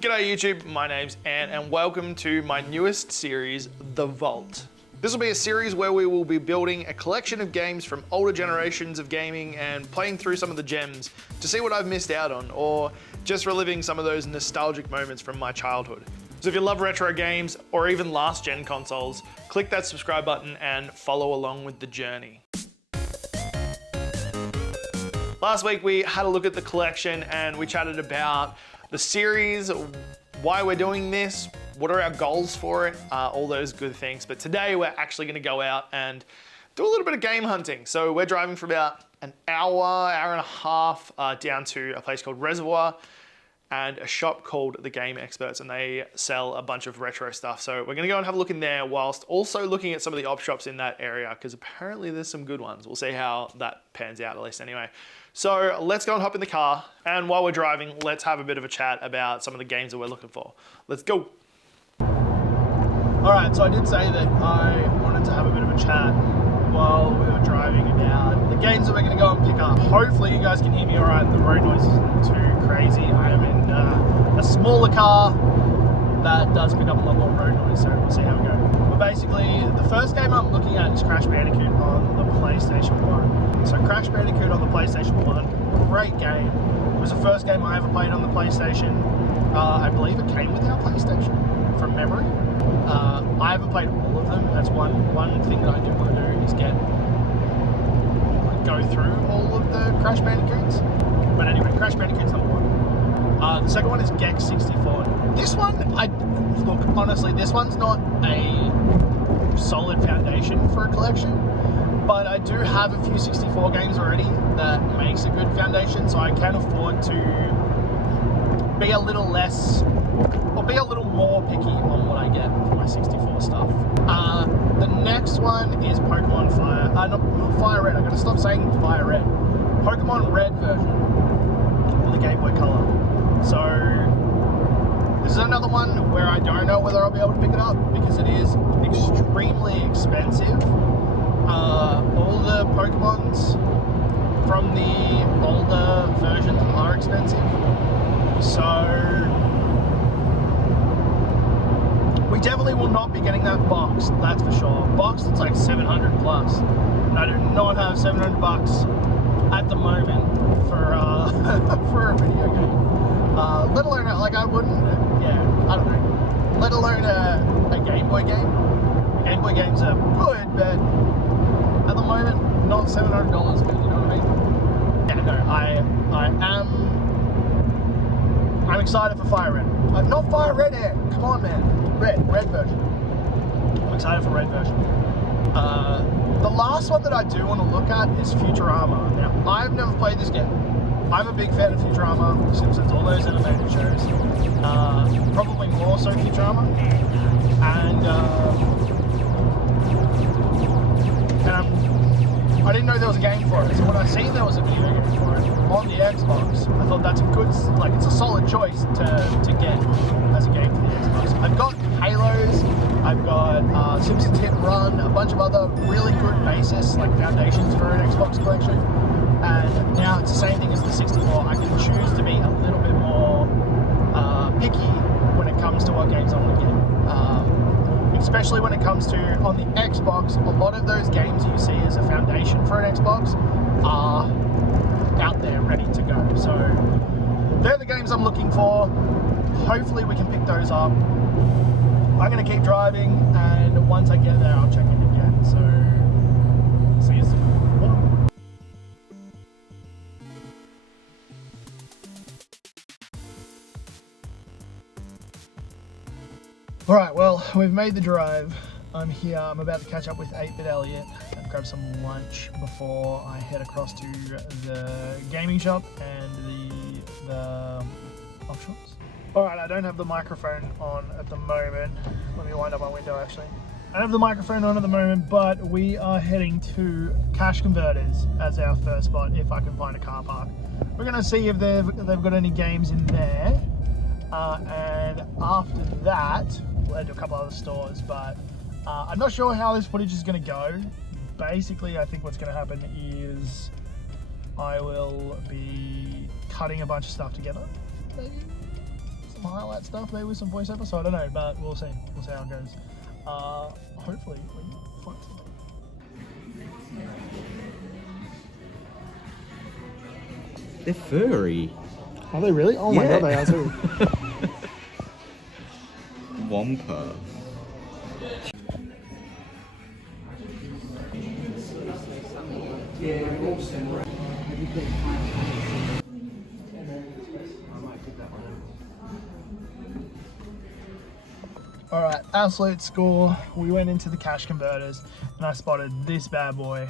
G'day YouTube, my name's Ant and welcome to my newest series, The Vault. This will be a series where we will be building a collection of games from older generations of gaming and playing through some of the gems to see what I've missed out on, or just reliving some of those nostalgic moments from my childhood. So if you love retro games or even last gen consoles, click that subscribe button and follow along with the journey. Last week we had a look at the collection and we chatted about the series, why we're doing this, what are our goals for it, all those good things. But today we're actually going to go out and do a little bit of game hunting. So we're driving for about an hour and a half down to a place called Reservior and a shop called The Game Experts, and they sell a bunch of retro stuff. So we're going to go and have a look in there whilst also looking at some of the op shops in that area, because apparently there's some good ones. We'll see how that pans out, at least anyway. So let's go and hop in the car, and while we're driving, let's have a bit of a chat about some of the games that we're looking for. Let's go. All right, so I did say that I wanted to have a bit of a chat while we were driving about the games that we're going to go and pick up. Hopefully you guys can hear me all right. The road noise isn't too crazy. I am in a smaller car that does pick up a lot more road noise, so we'll see how we go. But basically, the first game I'm looking at is Crash Bandicoot on the PlayStation 1. So Crash Bandicoot on the PlayStation 1, great game. It was the first game I ever played on the PlayStation. I believe it came with our PlayStation, from memory. I haven't played all of them. That's one thing that I do want to do is go through all of the Crash Bandicoots. But anyway, Crash Bandicoot's number one. The second one is Gex 64. This one, look, honestly, this one's not a solid foundation for a collection, but I do have a few 64 games already that makes a good foundation, so I can afford to be a little less, or be a little more picky on what I get for my 64 stuff. The next one is Pokemon Fire, not Fire Red, I gotta stop saying Fire Red. Pokemon Red version on the Game Boy Color. So this is another one where I don't know whether I'll be able to pick it up because it is extremely expensive. All the Pokemons from the older versions are expensive. So we definitely will not be getting that boxed, that's for sure. Boxed, it's like 700 plus. And I do not have 700 bucks at the moment for for a video game. Let alone, like, I wouldn't, I don't know. Let alone a Game Boy game. Game Boy games are good, but at the moment, not $700 good, you know what I mean? Yeah, no, I'm excited for Fire Red. Not Fire Red Air, come on man. Red version. I'm excited for Red version. The last one that I do want to look at is Futurama. Now, I've never played this game. I'm a big fan of Futurama, Simpsons, all those animated shows. Probably more so Futurama. And I didn't know there was a game for it. So when I seen there was a video game for it on the Xbox, I thought that's a good, like, it's a solid choice to get as a game for the Xbox. I've got Halos, I've got Simpsons Hit and Run, a bunch of other really good basis, like foundations for an Xbox collection. And now it's the same thing as the 64. I can choose to be a little bit more picky when it comes to what games I want to get. Especially when it comes to, on the Xbox, a lot of those games you see as a foundation for an Xbox are out there ready to go. So they're the games I'm looking for. Hopefully we can pick those up. I'm going to keep driving, and once I get there I'll check in again. So see you soon. Alright, well, we've made the drive. I'm here, I'm about to catch up with 8-Bit Elliot and grab some lunch before I head across to the gaming shop and the op shops. Alright, I don't have the microphone on at the moment. Let me wind up my window actually. I don't have the microphone on at the moment, but we are heading to Cash Converters as our first spot if I can find a car park. We're going to see if they've got any games in there. And after that, we'll head to a couple other stores, but I'm not sure how this footage is going to go. Basically, I think what's going to happen is I will be cutting a bunch of stuff together, maybe. some highlight stuff, maybe with some voiceover. So I don't know, but we'll see. We'll see how it goes. Hopefully we can find something. They're furry. Are they really? Oh my Yeah. god, they are too. Wampa. All right, absolute score. We went into the cash converters and I spotted this bad boy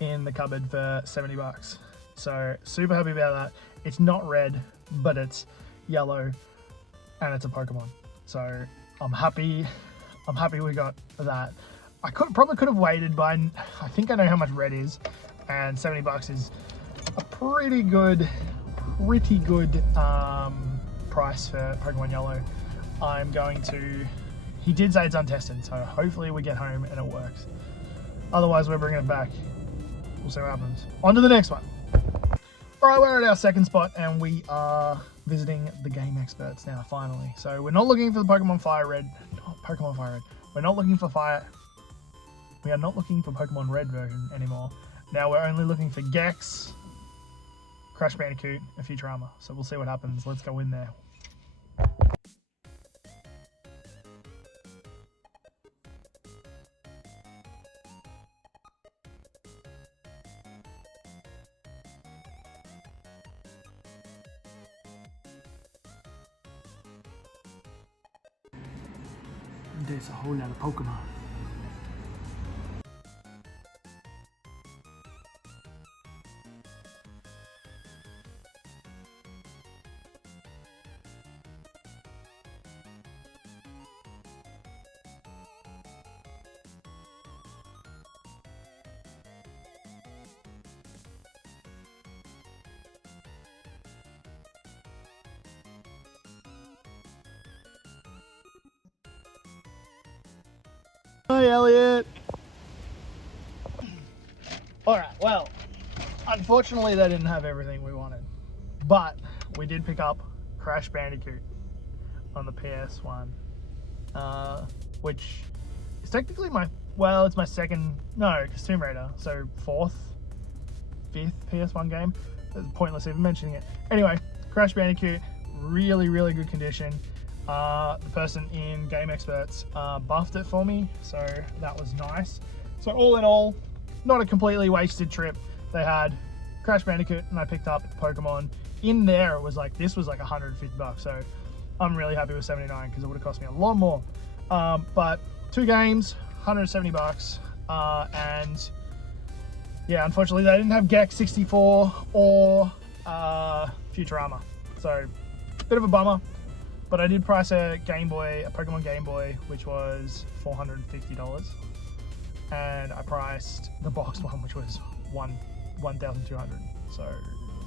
in the cupboard for 70 bucks. So super happy about that. It's not red, but it's yellow and it's a Pokemon. So I'm happy we got that. I probably could have waited, but I think I know how much red is, and 70 bucks is a pretty good price for Pokemon Yellow. I'm going to, he did say it's untested, so hopefully we get home and it works. Otherwise we're bringing it back. We'll see what happens. On to the next one. All right, we're at our second spot and we are visiting the game experts now, finally. So we're not looking for the Pokemon Fire Red. We're not looking for we are not looking for Pokemon Red version anymore. Now we're only looking for Gex, Crash Bandicoot, and Futurama. So we'll see what happens. Let's go in there. There's a whole lot of Pokemon. Hi, Elliot. All right, well, unfortunately they didn't have everything we wanted, but we did pick up Crash Bandicoot on the PS1, which is technically it's my second, no, because Tomb Raider, so fifth PS1 game. It's pointless even mentioning it. Anyway, Crash Bandicoot, really good condition. The person in Game Experts buffed it for me, so that was nice. So all in all, not a completely wasted trip. They had Crash Bandicoot and I picked up Pokemon. In there, it was like, this was like 150 bucks, so I'm really happy with 79 because it would have cost me a lot more. But 2 games, 170 bucks, and yeah, unfortunately they didn't have Gex 64 or Futurama, so bit of a bummer. But I did price a Pokemon Game Boy, which was $450, and I priced the box one, which was $1,200. So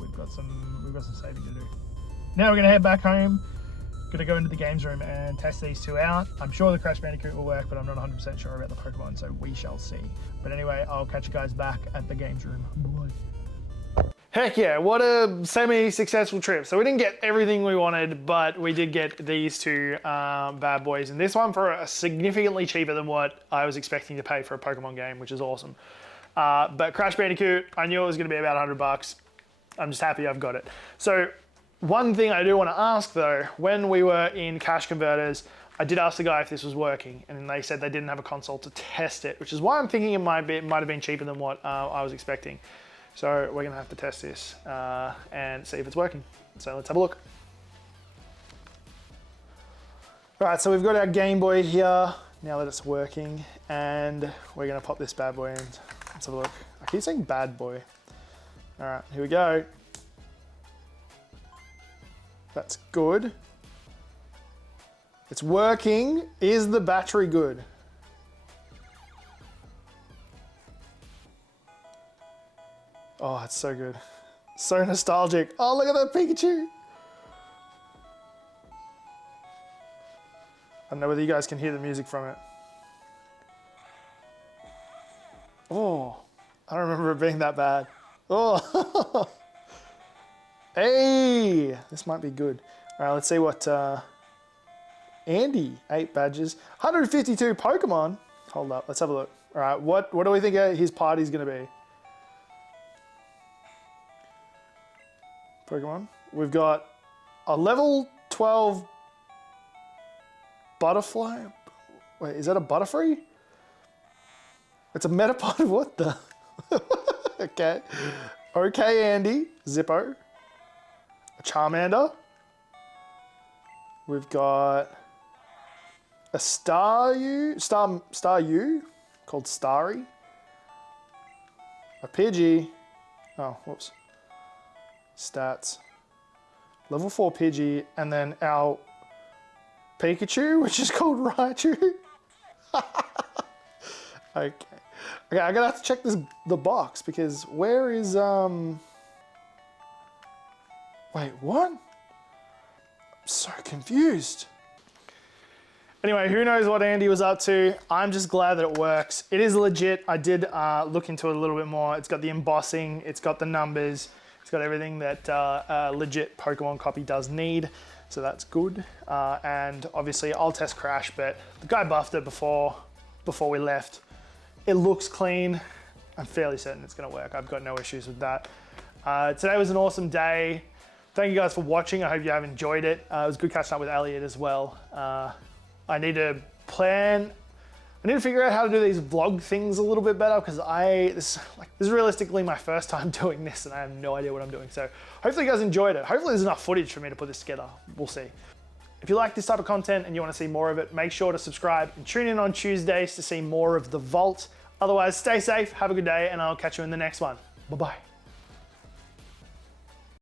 we've got some saving to do. Now we're gonna head back home. Gonna go into the games room and test these 2 out. I'm sure the Crash Bandicoot will work, but I'm not 100% sure about the Pokemon, so we shall see. But anyway, I'll catch you guys back at the games room. Bye. Heck yeah, what a semi-successful trip. So we didn't get everything we wanted, but we did get these 2 bad boys. And this one for significantly cheaper than what I was expecting to pay for a Pokemon game, which is awesome. But Crash Bandicoot, I knew it was gonna be about 100 bucks. I'm just happy I've got it. So one thing I do wanna ask though, when we were in Cash Converters, I did ask the guy if this was working, and they said they didn't have a console to test it, which is why I'm thinking it might have been cheaper than what I was expecting. So we're gonna have to test this and see if it's working. So let's have a look. All right, so we've got our Game Boy here, now that it's working, and we're gonna pop this bad boy in. Let's have a look. I keep saying bad boy. All right, here we go. That's good. It's working. Is the battery good? Oh, it's so good. So nostalgic. Oh, look at that Pikachu. I don't know whether you guys can hear the music from it. Oh, I don't remember it being that bad. Oh, hey, this might be good. All right, let's see what Andy, 8 badges, 152 Pokemon. Hold up, let's have a look. All right, what do we think his party's gonna be? Pokemon. We've got a level 12 Butterfly. Wait, is that a Butterfree? It's a Metapod, what the? Okay. Okay, Andy, Zippo. A Charmander. We've got a Staryu called Starry. A Pidgey. Oh, whoops. Stats. Level 4 Pidgey, and then our Pikachu, which is called Raichu. Okay. Okay, I'm gonna have to check the box because where is wait, what? I'm so confused. Anyway, who knows what Andy was up to? I'm just glad that it works. It is legit. I did look into it a little bit more. It's got the embossing, it's got the numbers, it's got everything that a legit Pokemon copy does need. So that's good. And obviously I'll test Crash, but the guy buffed it before we left. It looks clean. I'm fairly certain it's gonna work. I've got no issues with that. Today was an awesome day. Thank you guys for watching. I hope you have enjoyed it. It was good catching up with Elliot as well. I need to figure out how to do these vlog things a little bit better because this is realistically my first time doing this and I have no idea what I'm doing. So hopefully you guys enjoyed it. Hopefully there's enough footage for me to put this together. We'll see. If you like this type of content and you want to see more of it, make sure to subscribe and tune in on Tuesdays to see more of the Vault. Otherwise, stay safe, have a good day, and I'll catch you in the next one. Bye-bye.